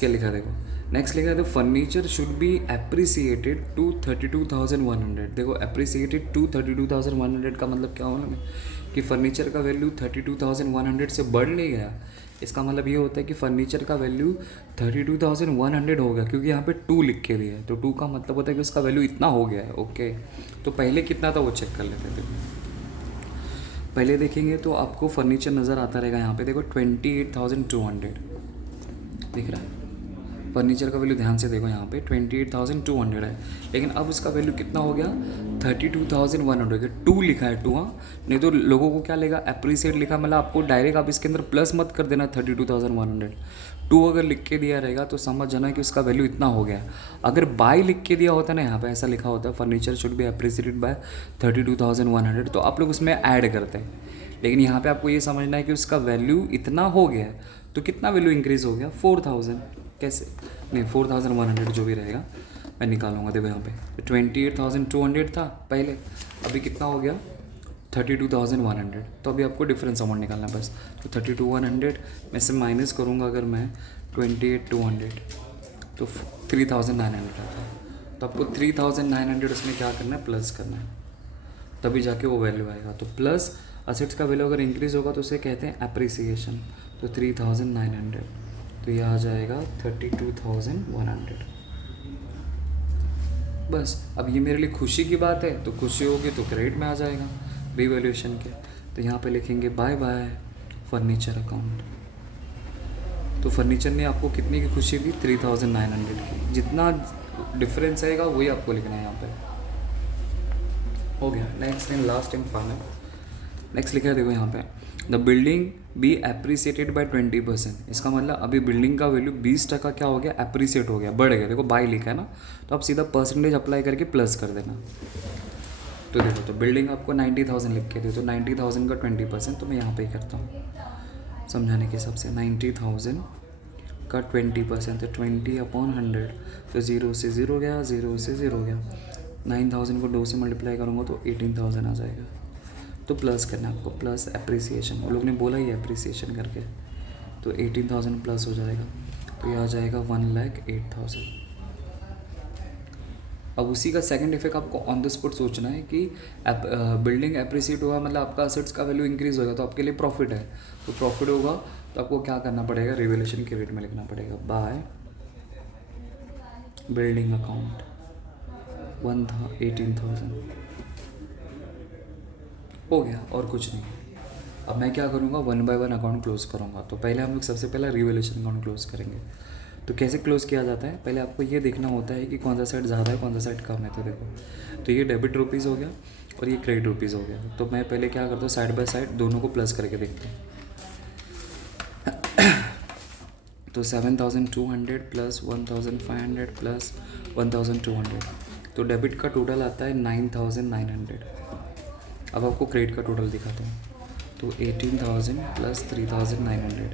क्या लिखा देखो, नेक्स्ट लिखा है the furniture should be appreciated to 32,100। देखो एप्रिसिएटेड टू 32,100 का मतलब क्या होना कि फर्नीचर का वैल्यू 32,100 से बढ़ नहीं गया। इसका मतलब ये होता है कि फर्नीचर का वैल्यू 32,100 हो गया, क्योंकि यहाँ पे 2 लिख के दिया है। तो 2 का मतलब होता है कि उसका वैल्यू इतना हो गया है। ओके, तो पहले कितना था वो चेक कर लेते थे। पहले देखेंगे तो आपको फर्नीचर नज़र आता रहेगा यहाँ पे, देखो 28,200 दिख रहा है। फर्नीचर का वैल्यू ध्यान से देखो, यहाँ पे 28,200 है, लेकिन अब इसका वैल्यू कितना हो गया 32,100 टू लिखा है, टू, हाँ, नहीं तो लोगों को क्या लेगा एप्रिसिएट लिखा, मतलब आपको डायरेक्ट आप इसके अंदर प्लस मत कर देना 32,100, टू अगर लिख के दिया रहेगा तो समझ जाना कि उसका वैल्यू इतना हो गया। अगर बाय लिख के दिया होता ना, यहाँ पे ऐसा लिखा होता है furniture should be appreciated by 32,100, तो आप लोग उसमें ऐड करते हैं, लेकिन यहाँ पे आपको ये समझना है कि उसका वैल्यू इतना हो गया है, तो कितना वैल्यू इंक्रीज हो गया 4,000, कैसे नहीं 4,100 जो भी रहेगा मैं निकालूंगा, देखो यहाँ पे 28,200 था पहले, अभी कितना हो गया 32,100, तो अभी आपको डिफरेंस अमाउंट निकालना है बस। तो 32,100 में से माइनस करूँगा अगर मैं 28,200 तो 3,900 आता है, तो आपको 3,900 उसमें क्या करना है प्लस करना है, तभी जाके वो वैल्यू आएगा। तो प्लस असेट्स का वैल्यू अगर इंक्रीज होगा तो उसे कहते हैं एप्रिसिएशन, तो 3,900, तो ये आ जाएगा 32,100। बस अब ये मेरे लिए खुशी की बात है, तो खुशी होगी तो क्रेडिट में आ जाएगा रिवैल्यूएशन के, तो यहाँ पे लिखेंगे बाय बाय फर्नीचर अकाउंट। तो फर्नीचर ने आपको कितनी की खुशी दी 3,900 की, जितना डिफरेंस आएगा वही आपको लिखना है यहाँ पे। हो गया, next and last and final, next लिखा है देखो यहाँ पे, the building be appreciated by 20%, इसका मतलब अभी बिल्डिंग का वैल्यू 20% क्या हो गया एप्रिसिएट हो गया, बढ़ गया, देखो बाय लिखा है ना, तो आप सीधा परसेंटेज अप्लाई करके प्लस कर देना। तो देखो, तो बिल्डिंग आपको 90,000 लिख के दे, तो 90,000 का 20%, तो मैं यहाँ पे ही करता हूँ समझाने के हिसाब से, 90,000 का 20%, तो 20/100, तो 0 से 0 गया, 0 से 0 गया, 9,000 को 2 से मल्टीप्लाई करूँगा तो 18,000 आ जाएगा, तो प्लस करना है आपको, प्लस एप्रिसिएशन, वो लोग ने बोला ही एप्रिसिएशन करके, तो 18,000 प्लस हो जाएगा, तो ये आ जाएगा 1,08,000। अब उसी का सेकंड इफेक्ट आपको ऑन द स्पॉट सोचना है कि बिल्डिंग एप्रिसिएट हुआ मतलब आपका असेट्स का वैल्यू इंक्रीज होगा, तो आपके लिए प्रॉफिट है, तो प्रॉफिट होगा तो आपको क्या करना पड़ेगा रिवैल्यूएशन के रेट में लिखना पड़ेगा, बाय बिल्डिंग अकाउंट 18,000 हो गया, और कुछ नहीं। अब मैं क्या करूँगा 1 बाय 1 अकाउंट क्लोज करूँगा, तो पहले हम लोग सबसे पहला रिवैल्यूएशन अकाउंट क्लोज करेंगे। तो कैसे क्लोज किया जाता है, पहले आपको ये देखना होता है कि कौन सा साइड ज़्यादा है कौन सा साइड कम है, तो देखो, तो ये डेबिट रुपीज़ हो गया और ये क्रेडिट रुपीज़ हो गया, तो मैं पहले क्या करता हूँ साइड बाय साइड दोनों को प्लस करके देखता हूँ। तो 7,200 प्लस 1,500 प्लस 1,200, तो डेबिट का टोटल आता है 9,900। अब आपको क्रेडिट का टोटल दिखाता हूँ, तो 18,000 प्लस 3,900,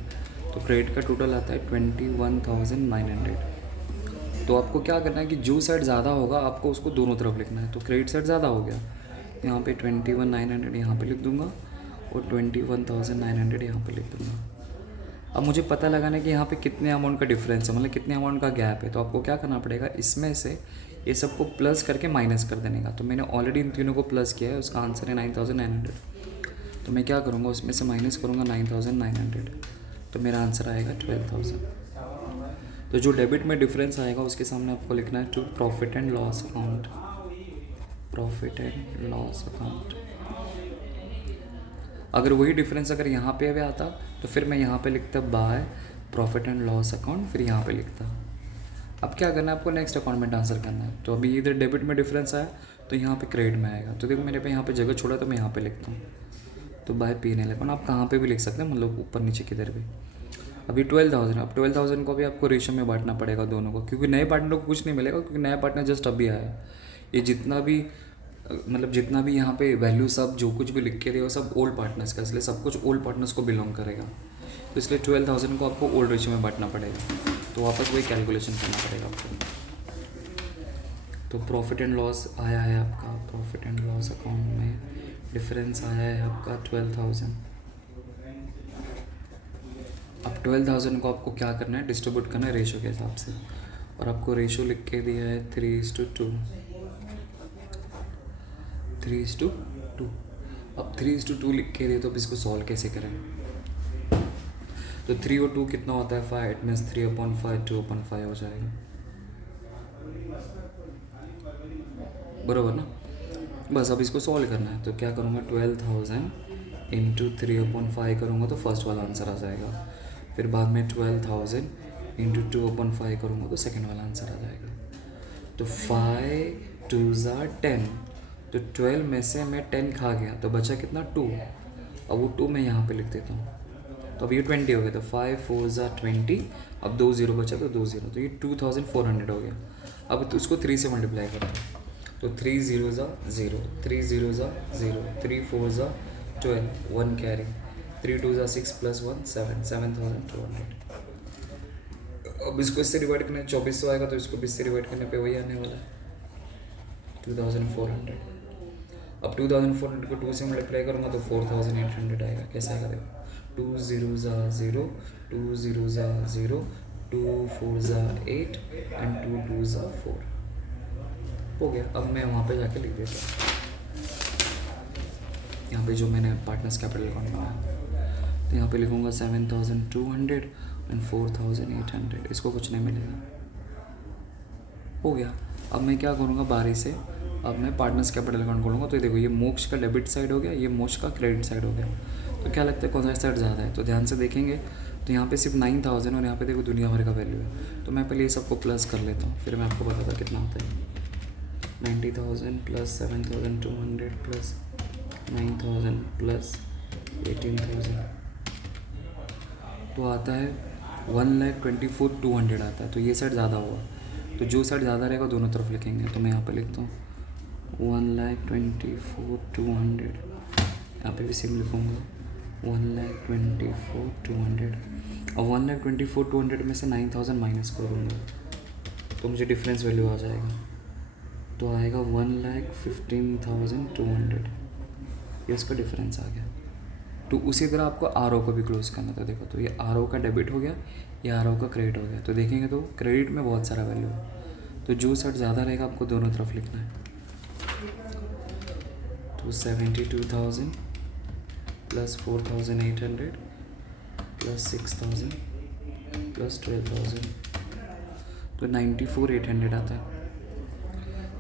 तो क्रेडिट का टोटल आता है 21,900। तो आपको क्या करना है कि जो साइड ज़्यादा होगा आपको उसको दोनों तरफ लिखना है, तो क्रेडिट साइड ज़्यादा हो गया, यहाँ पे 21,900 यहाँ पे लिख दूंगा और 21,900 यहाँ पे लिख दूंगा। अब मुझे पता लगाना है कि यहाँ पे कितने अमाउंट का डिफरेंस है, मतलब कितने अमाउंट का गैप है, तो आपको क्या करना पड़ेगा इसमें से ये सबको प्लस करके माइनस कर देने का। तो मैंने ऑलरेडी इन तीनों को प्लस किया है, उसका आंसर है 9,900। तो मैं क्या करूँगा उसमें से माइनस करूँगा 9,900, तो मेरा आंसर आएगा 12,000। तो जो डेबिट में डिफरेंस आएगा उसके सामने आपको लिखना है to profit and loss account, profit and loss account. अगर वही डिफरेंस अगर यहाँ पे भी आता तो फिर मैं यहाँ पे लिखता by profit and loss account, फिर यहाँ पे लिखता। अब क्या करना है आपको नेक्स्ट अकाउंट में ट्रांसफर करना है, तो अभी इधर डेबिट में डिफरेंस आया तो यहाँ पे क्रेडिट में आएगा, तो देखो मेरे पे यहाँ पे जगह छोड़ा तो मैं यहाँ पे लिखता हूँ, तो बाय P&L अकाउंट। आप कहाँ पे भी लिख सकते हैं, मतलब ऊपर नीचे किधर भी। अभी 12,000, अब 12,000 को भी आपको रेशो में बांटना पड़ेगा दोनों को, क्योंकि नए पार्टनर को कुछ नहीं मिलेगा, क्योंकि नया पार्टनर जस्ट अभी आया है। ये जितना भी मतलब जितना भी यहाँ पे वैल्यू सब जो कुछ भी लिख के दिया वो सब ओल्ड पार्टनर्स का, इसलिए सब कुछ ओल्ड पार्टनर्स को बिलोंग करेगा, तो इसलिए 12,000 को आपको ओल्ड रेशो में बांटना पड़ेगा, तो वापस वही कैलकुलेशन करना पड़ेगा आपको। तो प्रॉफिट एंड लॉस आया है आपका, प्रॉफिट एंड लॉस अकाउंट में डिफरेंस आया है आपका 12,000। अब 12,000 को आपको क्या करना है डिस्ट्रीब्यूट करना है रेशो के हिसाब से, और आपको रेशो लिख के दिया है 3:2, 3:2। अब 3:2 लिख के दिए, तो अब इसको सॉल्व कैसे करें, तो 3 और 2 कितना होता है 5, इट मीन्स 3/5 2/5 हो जाएगा, बराबर ना। बस अब इसको सॉल्व करना है, तो क्या करूँगा 12,000 इंटू 3/5 करूँगा तो फर्स्ट वाला आंसर आ जाएगा, फिर बाद में 12,000 इंटू 2/5 करूँगा तो सेकेंड वाला आंसर आ जाएगा। तो 5 2 ज़ा 10, तो 12 में से मैं 10 खा गया तो बचा कितना 2। अब वो 2 मैं यहाँ पे लिख देता हूँ, तो अब ये 20 हो गया। तो 5 4 ज़ा 20, अब 2 0 बचा तो 2 0, तो ये 2400 हो गया। अब तो उसको 3 से मल्टीप्लाई करता हूँ, तो 3 0 ज़ा 0, 3 0 ज़ा 0, 3 4 ज़ा 12, 1 कैरी, 3 2 ज़ा 6 प्लस 1 7, 7200। अब इसको इससे डिवाइड करने 2400 आएगा, तो इसको 20 से डिवाइड करने पे वही आने वाला है 2400। अब 2400 को 2 से मल्टीप्लाई करूँगा तो 4800 आएगा। कैसे आएगा देखो, 2 0 ज़ा 0, 2 0 ज़ा 0, 2 4 ज़ा 8 एंड 2 2 ज़ा 4 हो गया। अब मैं वहाँ पे जाके लिख देता हूँ, यहाँ पे जो मैंने पार्टनर्स कैपिटल अकाउंट बनाया, तो यहाँ पे लिखूँगा 7200 एंड 4800, इसको कुछ नहीं मिलेगा। हो गया। अब मैं क्या करूँगा बारी से, अब मैं पार्टनर्स कैपिटल अकाउंट खोलूँगा। तो ये देखो, ये मोक्ष का डेबिट साइड हो गया, ये मोक्ष का क्रेडिट साइड हो गया। तो क्या लगता है कौन सा साइड ज़्यादा है? तो ध्यान से देखेंगे तो यहाँ पे सिर्फ 9000 और यहाँ पे देखो दुनिया भर का वैल्यू है। तो मैं पहले ये सबको प्लस कर लेता हूँ, फिर मैं आपको बताता कितना होता है। 90,000 प्लस 7200 प्लस 9000 प्लस 18,000, तो आता है 1,24,200 आता है। तो ये साइड ज़्यादा हुआ, तो जो साइड ज़्यादा रहेगा दोनों तरफ लिखेंगे। तो मैं यहाँ पे लिखता हूँ 1,24,200, यहाँ पे भी सेम लिखूँगा 1,24,200। और 1,24,200 में से 9,000 माइनस कर दूँगा तो मुझे डिफरेंस वैल्यू आ जाएगा, तो आएगा 1,15,200, ये उसका डिफरेंस आ गया। तो उसी तरह आपको आर ओ को भी क्लोज करना था। देखो, तो ये आर ओ का डेबिट हो गया, ये आर ओ का क्रेडिट हो गया। तो देखेंगे तो क्रेडिट में बहुत सारा वैल्यू है, तो जो साइड ज़्यादा रहेगा आपको दोनों तरफ लिखना है। तो 72,000 प्लस 4,800 प्लस 6,000 प्लस 12,000, तो 94,800 आता है।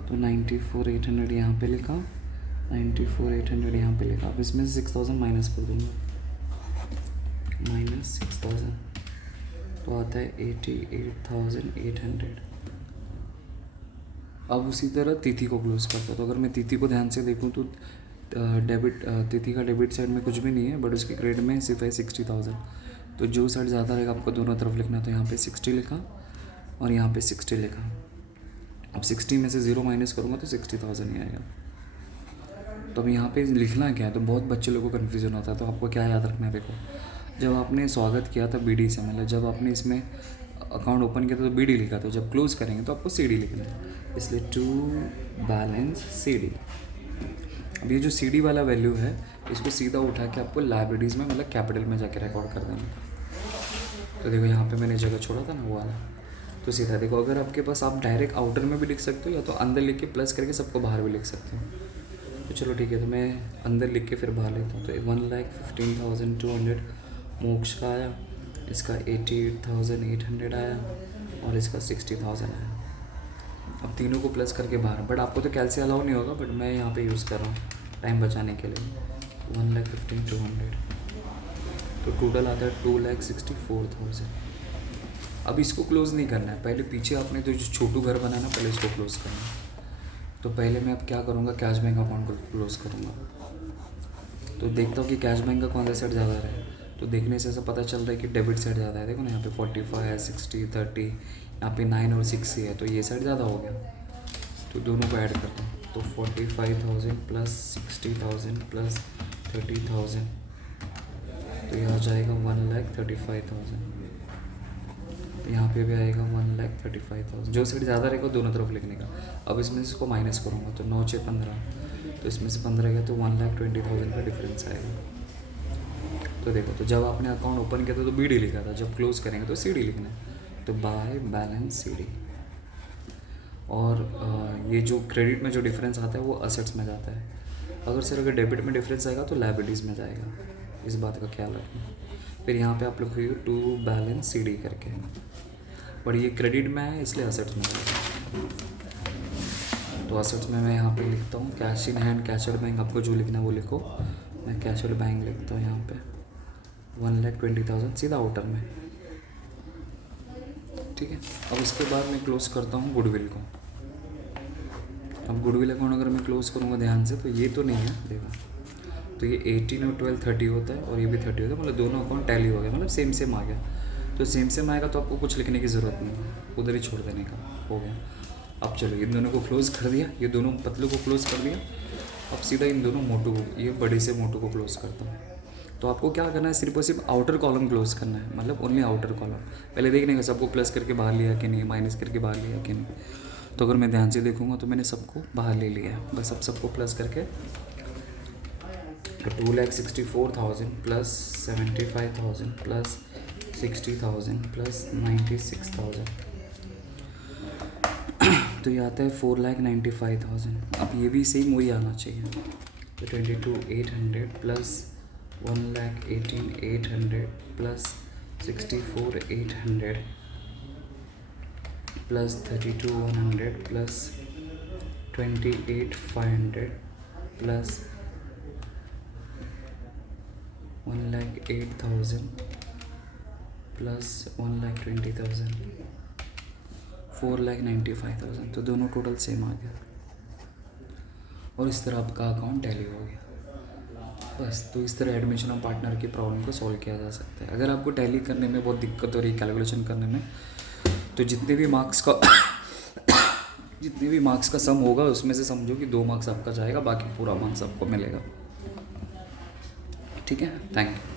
तो 94,800 यहाँ पे लिखा, 94,800 यहाँ पे लिखा। अब इसमें से 6,000 माइनस कर दूँगा, माइनस 6,000, तो आता है 88,800। अब उसी तरह तिथि को क्लोज करता। तो अगर मैं तिथि को ध्यान से देखूँ तो डेबिट, तिथि का डेबिट साइड में कुछ भी नहीं है, बट उसके क्रेडिट में सिर्फ है 60,000। तो जो साइड ज़्यादा रहेगा आपको दोनों तरफ लिखना। तो यहाँ पे 60 लिखा और यहाँ पे 60 लिखा। अब 60 में से 0 माइनस करूँगा तो 60,000 ही आएगा। तो अब यहाँ पे लिखना क्या है, तो बहुत बच्चे लोगों को कन्फ्यूजन होता है। तो आपको क्या याद रखना है, देखो, जब आपने स्वागत किया था BD से, मतलब जब आपने इसमें अकाउंट ओपन किया था तो BD लिखा था, जब क्लोज करेंगे तो आपको CD लिखना है, इसलिए टू बैलेंस CD। अब ये जो CD वाला वैल्यू है, इसको सीधा उठा के आपको लाइब्रेरीज़ में, मतलब कैपिटल में जाके रिकॉर्ड कर देना। तो देखो यहाँ पे मैंने जगह छोड़ा था ना वो वाला, तो सीधा देखो, अगर आपके पास, आप डायरेक्ट आउटर में भी लिख सकते हो या तो अंदर लिख के प्लस करके सबको बाहर भी लिख सकते हो। तो चलो ठीक है, तो मैं अंदर लिख के फिर बाहर लेता हूँ। तो 1,15,200 मोक्ष का आया, इसका 88,800 आया और इसका 60,000 आया। अब तीनों को प्लस करके बाहर, बट आपको तो कैलसी अलाउ नहीं होगा, बट मैं यहाँ पे यूज़ कर रहा हूँ टाइम बचाने के लिए। 1,15,200, तो टोटल आता है 2,64,000। अब इसको क्लोज़ नहीं करना है, पहले पीछे आपने तो जो छोटू घर बनाना, पहले इसको क्लोज़ करना है। तो पहले मैं अब क्या करूँगा, कैश बैंक अकाउंट को क्लोज़ करूँगा। तो देखता हूँ कि कैश बैंक का कौन सा साइड ज़्यादा रहा है। तो देखने से ऐसा पता चल रहा है कि डेबिट साइड ज़्यादा है। देखो ना, यहाँ पे 45 है, 60, 30, यहाँ पे 9 और 6 ही है, तो ये साइड ज़्यादा हो गया। तो दोनों को ऐड करता हूँ, तो 45,000 प्लस 60,000 प्लस 30,000, तो ये आ जाएगा 1,35,000। यहाँ पे भी आएगा 1,35,000। जो साइड ज़्यादा रहेगा दोनों तरफ लिखने का। अब इसमें से इसको माइनस करूँगा, तो 9 6 15, तो इसमें से 15 गया, तो 1,20,000 का डिफरेंस आएगा। तो देखो, तो जब आपने अकाउंट ओपन किया था तो BD लिखा था, जब क्लोज करेंगे तो CD लिखना है, तो बाय बैलेंस CD। और ये जो क्रेडिट में जो डिफरेंस आता है वो असेट्स में जाता है। अगर डेबिट में डिफरेंस आएगा तो लायबिलिटीज़ में जाएगा, इस बात का ख्याल रखना। फिर यहाँ पे आप लिखोगे टू बैलेंस CD करके, बट ये क्रेडिट में है इसलिए असेट्स में जाएगा। तो असेट्स में मैं यहाँ पे लिखता हूँ cash in hand, cash at bank, आपको जो लिखना है वो लिखो। मैं कैश एट बैंक लिखता हूँ यहाँ पे 1,20,000 सीधा आउटर में। ठीक है। अब उसके बाद मैं क्लोज करता हूँ गुडविल को। अब गुडविल अकाउंट अगर मैं क्लोज करूँगा ध्यान से तो ये तो नहीं है, देखो तो ये 18 और 12 30 होता है और ये भी 30 होता है, मतलब दोनों अकाउंट टैली हो गया, मतलब सेम सेम आ गया। तो सेम सेम आएगा तो आपको कुछ लिखने की ज़रूरत नहीं है, उधर ही छोड़ देने का, हो गया। अब चलो इन दोनों को क्लोज़ कर दिया, ये दोनों पतलू को क्लोज़ कर दिया। अब सीधा इन दोनों मोटू को, ये बड़े से मोटू को क्लोज़ करता हूँ। तो आपको क्या करना है, सिर्फ और सिर्फ आउटर कॉलम क्लोज़ करना है, मतलब ओनली आउटर कॉलम। पहले देखने का सबको प्लस करके बाहर लिया कि नहीं, माइनस करके बाहर लिया कि नहीं। तो अगर मैं ध्यान से देखूँगा तो मैंने सबको बाहर ले लिया है, बस अब सबको प्लस करके 2,64,000 प्लस 75,000 प्लस 60,000 प्लस 96,000, तो ये आता है 4,95,000। अब ये भी सेम वही आना चाहिए, तो 22,800 plus 1,18,800 plus 64,800 plus 32,100 plus 28,500 plus 1,08,000 plus 1,20,000, 4,95,000। तो दोनों टोटल सेम आ गया और इस तरह आपका अकाउंट टैली हो गया। बस, तो इस तरह एडमिशन ऑफ पार्टनर की प्रॉब्लम को सॉल्व किया जा सकता है। अगर आपको टैली करने में बहुत दिक्कत हो रही है, कैलकुलेशन करने में, तो जितने भी मार्क्स का सम होगा उसमें से समझो कि 2 मार्क्स आपका जाएगा, बाकी पूरा मार्क्स आपको मिलेगा। ठीक है, थैंक यू।